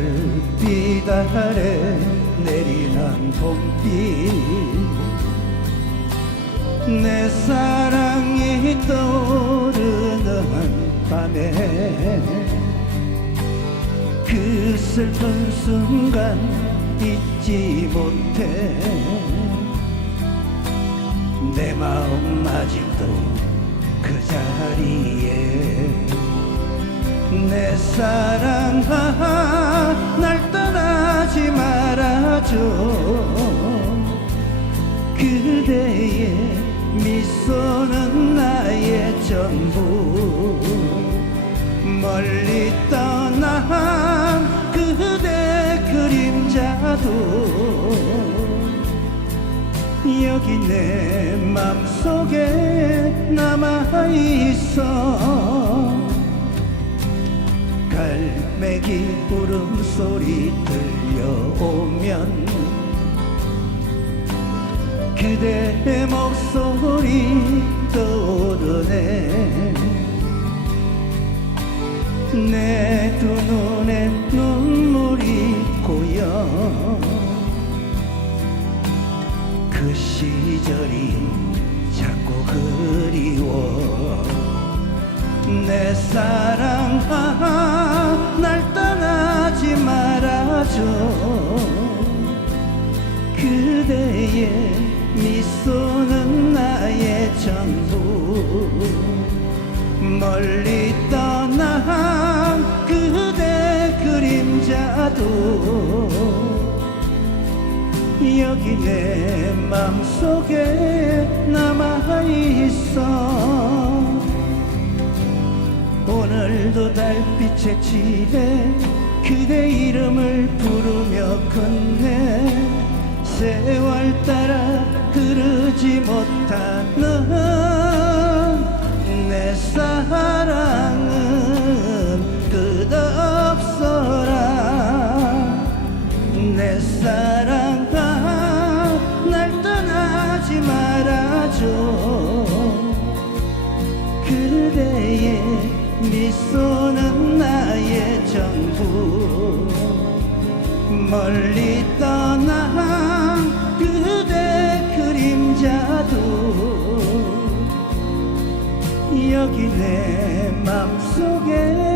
달빛 아래 내리는 봄빛 내 사랑이 떠오르는 밤에 그 슬픈 순간 잊지 못해. 내 마음 아직도 그 자리에. 내 사랑아 날 떠나지 말아줘. 그대의 미소는 나의 전부. 멀리 떠난 그대 그림자도 여기 내 맘속에 남아있어. 갈매기 울음 소리 들려오면 그대의 목소리 떠오르네. 내 두 눈에 눈물이 고여 그 시절이 자꾸 그리워. 내 사랑아 날 떠나지 말아줘. 그대의 미소는 나의 전부. 멀리 떠난 그대 그림자도 여기 내 맘속에 남아있어. 오늘도 달빛에 지해 그대 이름을 부르며 걷네 세월 따라 흐르지 못하는 내 사랑은 끝없어라. 내 사랑아 날 떠나지 말아줘. 그대의 미소는 나의 전부. 멀리 떠난 그대 그림자도 여기 내 맘속에